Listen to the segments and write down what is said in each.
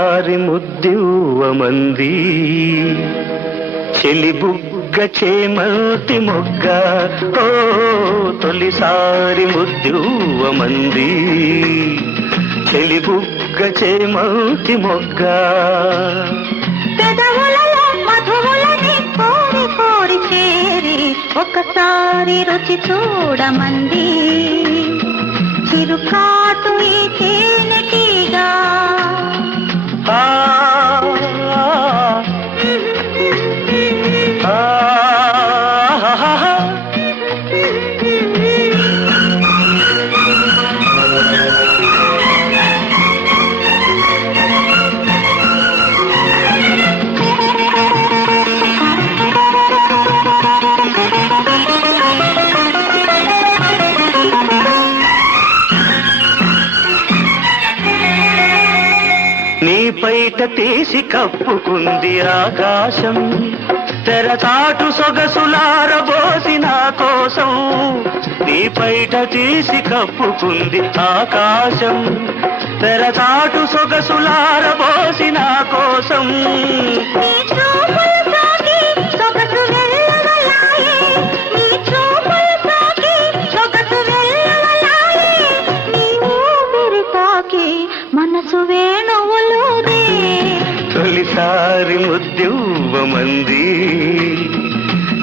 తొలిసారి ముద్దివ్వమంది చెలి బుగ్గ చేమంతి మొగ్గ ఓ తొలిసారి ముద్దివ్వమంది చెలి బుగ్గ చేమంతి మొగ్గ పెదవులలో మధువులని కోరి కోరి చేరి ఒకసారి రుచి చూడమంది చిరుకాటు ఈ తేనెటీగా నీ పైట తీసి కప్పుకుంది ఆకాశం తెరచాటు సొగసులారబోసి నా కోసం నీ పైట తీసి కప్పుకుంది ఆకాశం తెరచాటు సొగసులారబోసి నా కోసం మనసు వేణువులుదే తొలిసారి ముద్దివ్వమంది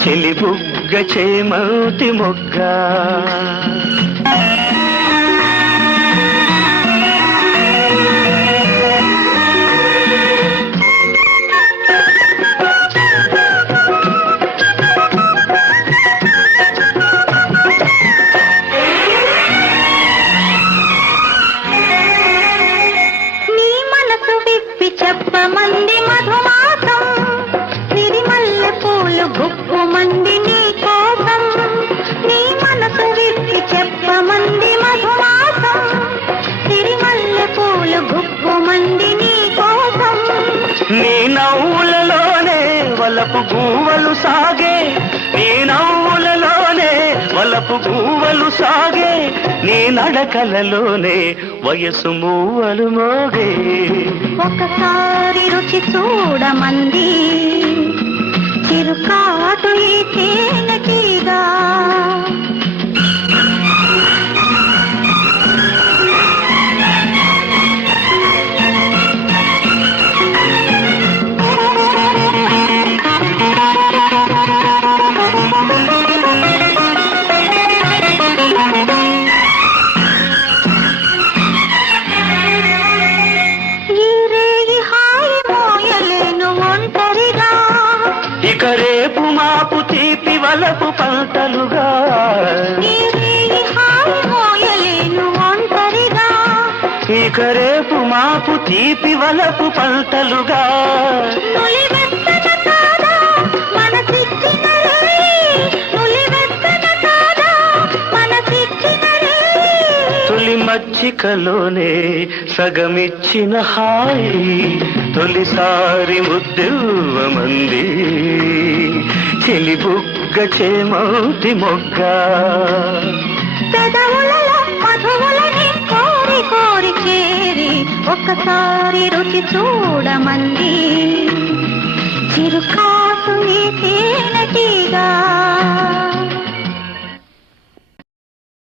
చెలి బుగ్గ చేమంతి మొగ్గ చెప్పమంది మధుమాసం సిరిమల్లె పూలు గుప్పుమంది నీ కోసం నీ మనసు విప్పి చెప్పమంది మధుమాసం సిరిమల్లె పూలు గుప్పుమంది నీ కోసం నీ నవ్వులలోనే వలపు గువ్వలు సాగే నీ నవ్వులలోనే వలపు గువ్వలు సాగే నీ నడకలలోనే వయసు మూవలు మోగే ఒకసారి రుచి చూడమంది చిరుకాటు ఈ తేనెటీగా ఇక రేపు మాపు తీపి వలపు పంటలుగా ఇక రేపు మాపు తీపి వలపు పంటలుగా తొలి మచ్చికలోనే సగమిచ్చిన హాయి తొలిసారి ముద్దివ్వమంది చెలి బుగ్గ చేమంతి మొగ్గ పెదవులలో మధువులని కోరి కోరి చేరి ఒకసారి రుచి చూడమంది చిరుకాసు ఈ తేనెటీగా